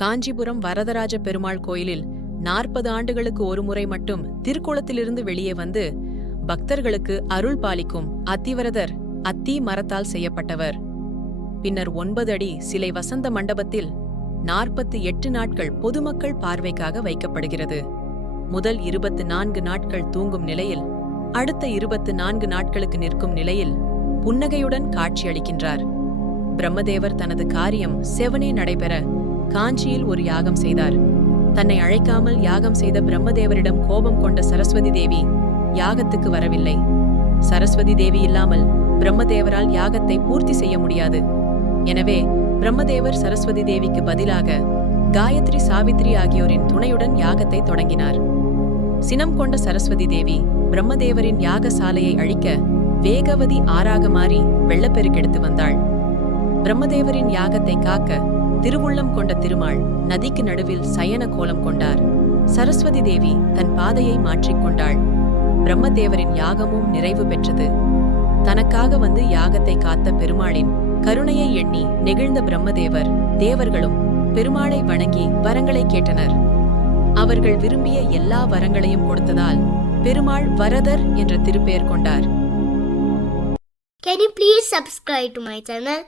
காஞ்சிபுரம் வரதராஜ பெருமாள் கோயிலில் 40 ஆண்டுகளுக்கு ஒரு முறை மட்டும் திருக்குளத்திலிருந்து வெளியே வந்து பக்தர்களுக்கு அருள் பாலிக்கும் அத்திவரதர் அத்தி மரத்தால் செய்யப்பட்டவர். பின்னர் 9 அடி சிலை வசந்த மண்டபத்தில் 48 நாட்கள் பொதுமக்கள் பார்வைக்காக வைக்கப்படுகிறது. முதல் 24 நாட்கள் தூங்கும் நிலையில், அடுத்த 24 நாட்களுக்கு நிற்கும் நிலையில் புன்னகையுடன் காட்சியளிக்கின்றார். பிரம்மதேவர் தனது காரியம் செவனே நடைபெற காஞ்சியில் ஒரு யாகம் செய்தார். தன்னை அழைக்காமல் யாகம் செய்த பிரம்மதேவரிடம் கோபம் கொண்ட சரஸ்வதி தேவி யாகத்துக்கு வரவில்லை. சரஸ்வதி தேவி இல்லாமல் பிரம்மதேவரால் யாகத்தை பூர்த்தி செய்ய முடியாது. எனவே பிரம்மதேவர் சரஸ்வதி தேவிக்கு பதிலாக காயத்ரி, சாவித்ரி ஆகியோரின் துணையுடன் யாகத்தை தொடங்கினார். சினம் கொண்ட சரஸ்வதி தேவி பிரம்மதேவரின் யாகசாலையை அழிக்க வேகவதி ஆறாக மாறி வெள்ளப்பெருக்கெடுத்து வந்தாள். பிரம்மதேவரின் யாகத்தை காக்க திருவுள்ளம் கொண்ட திருமால் நதிக்கு நடுவில் சயன கோலம் கொண்டார். சரஸ்வதி தேவி தன் பாதையை மாற்றிக்கொண்டாள். பிரம்மதேவரின் யாகமும் நிறைவு பெற்றது. தனக்காக வந்து யாகத்தை காத்த பெருமாளின் கருணையை எண்ணி நெகிழ்ந்த பிரம்மதேவர் தேவர்களும் பெருமாளை வணங்கி வரங்களை கேட்டனர். அவர்கள் விரும்பிய எல்லா வரங்களையும் கொடுத்ததால் பெருமாள் வரதர் என்ற திருப்பெயர் கொண்டார். Can you please subscribe to my channel?